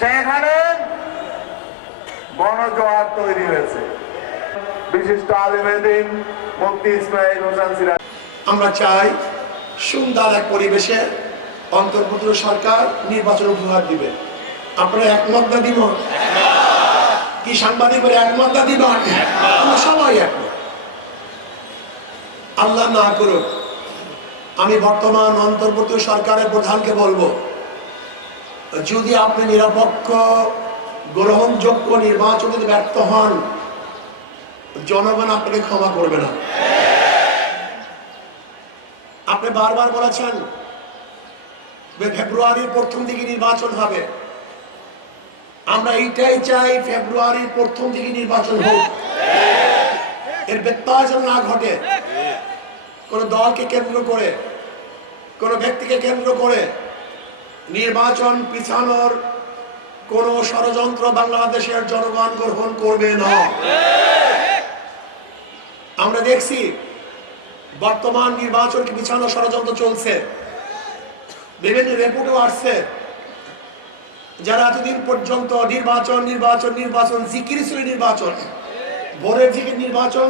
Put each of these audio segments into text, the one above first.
সেখানে গণজোয়ার তৈরি হয়েছে। বিশিষ্ট আলেমে দ্বীন মুফতি ইসমাইল হোসেন সিরাজ। আমরা চাই সুন্দর এক পরিবেশে অন্তর্বর্তী সরকার নির্বাচন উপহার দিবে। আপনারা একমত না দিব? কি সাংবাদিক বলে একমত না দিব? আমরা সবাই একমত। আল্লাহ না করুক, আমি বর্তমান অন্তর্বর্তী সরকারের প্রধানকে বলবো, যদি আপনি নিরপেক্ষ গ্রহণযোগ্য নির্বাচনে ব্যর্থ হন, জনগণ আপনাকে ক্ষমা করবে না। আপনি বারবার বলেছেন ফেব্রুয়ারির প্রথম দিকে নির্বাচন হবে। আমরা এইটাই চাই, ফেব্রুয়ারির প্রথম দিকে নির্বাচন হোক, এর ব্যত্যয় যেন না ঘটে। কোন দলকে কেন্দ্র করে, কোন ব্যক্তিকে কেন্দ্র করে নির্বাচন পিছানোর কোন ষড়যন্ত্র বাংলাদেশের জনগণ গ্রহণ করবে না। আমরা দেখছি বর্তমান নির্বাচনকে পিছানো ষড়যন্ত্র চলছে, বিভিন্ন রিপোর্টও আসছে। যারা এতদিন পর্যন্ত নির্বাচন নির্বাচন নির্বাচন জিকির ছিল, নির্বাচন ভোরের জিকির নির্বাচন,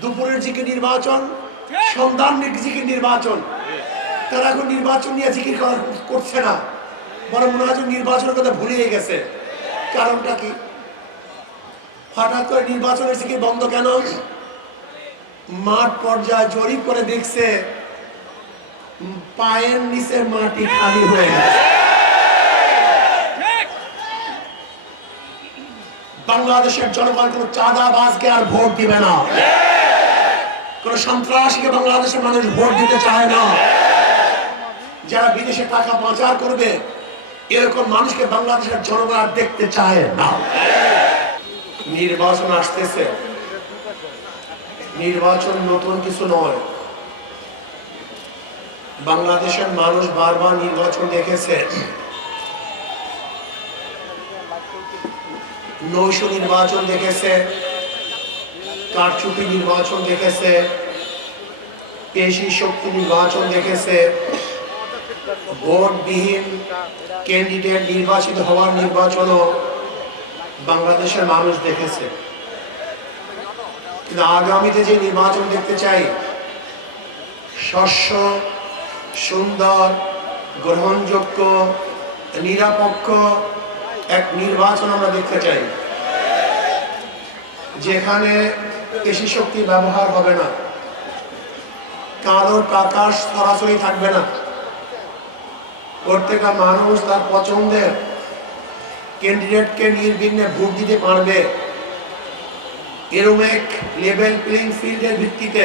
দুপুরের জিকির নির্বাচন, সন্ধ্যার জিকির নির্বাচন, তারা এখন নির্বাচন নিয়ে জিকির করছে না, বরং মনে হয় নির্বাচনের কথা ভুলিয়ে গেছে। কারণটা কি? হঠাৎ করে নির্বাচনের জিকির বন্ধ কেন? মাঠ পর্যায়ে জরিপ করে দেখছে পায়ের নিচে মাটি খালি হয়ে গেছে। বাংলাদেশের জনগণ কোন চাঁদাবাজকে আর ভোট দিবে না, কোন সন্ত্রাসীকে বাংলাদেশের মানুষ ভোট দিতে চায় না। যারা বিদেশে টাকা পাচার করবে এরকম মানুষকে বাংলাদেশের জনগণ আর দেখতে চায় না। নির্বাচন আসতেছে, নির্বাচন নতুন কিছু নয়। বাংলাদেশের মানুষ বারবার নির্বাচন দেখেছে। নৈশ নির্বাচন দেখেছে, কারচুপি নির্বাচন দেখেছে, পেশি শক্তি নির্বাচন দেখেছে, ভোটবিহীন ক্যান্ডিডেট নির্বাচিত হওয়ার নির্বাচনও বাংলাদেশের মানুষ দেখেছে। কিন্তু আগামীতে যে নির্বাচন দেখতে চাই, স্বচ্ছ, সুন্দর, গ্রহণযোগ্য, নিরপেক্ষ এক নির্বাচন আমরা দেখতে চাই, যেখানে পেশি শক্তি ব্যবহার হবে না, কালোর আকাশ সরাসরি থাকবে না, প্রত্যেকটা মানুষ তার পছন্দের ক্যান্ডিডেটকে নির্বিঘ্নে ভোট দিতে পারবে। এরকম এক লেভেল প্লেইং ফিল্ডের ভিত্তিতে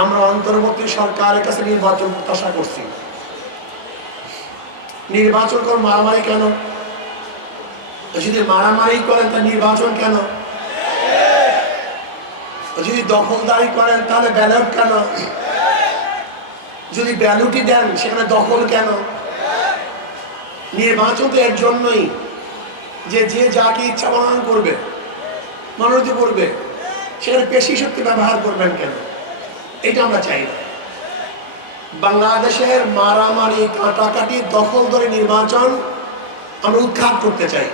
আমরা অন্তর্বর্তী সরকারের কাছে নির্বাচন প্রত্যাশা করছি। নির্বাচন করেন মারামারি কেন? যদি মারামারি করেন তা নির্বাচন কেন? যদি দখলদারি করেন তাহলে ব্যালট কেন? যদি ব্যালটই দেন সেখানে দখল কেন? নির্বাচন তো এর জন্যই যে যে যাকে ইচ্ছা মনোনয়ন করবে, মনোনীত করবে, সেখানে পেশি শক্তি ব্যবহার করবেন কেন? এটা আমরা চাই না। বাংলাদেশের মারামারি, কাটাকাটি, দখল ধরে নির্বাচন আমরা উৎখাত করতে চাই।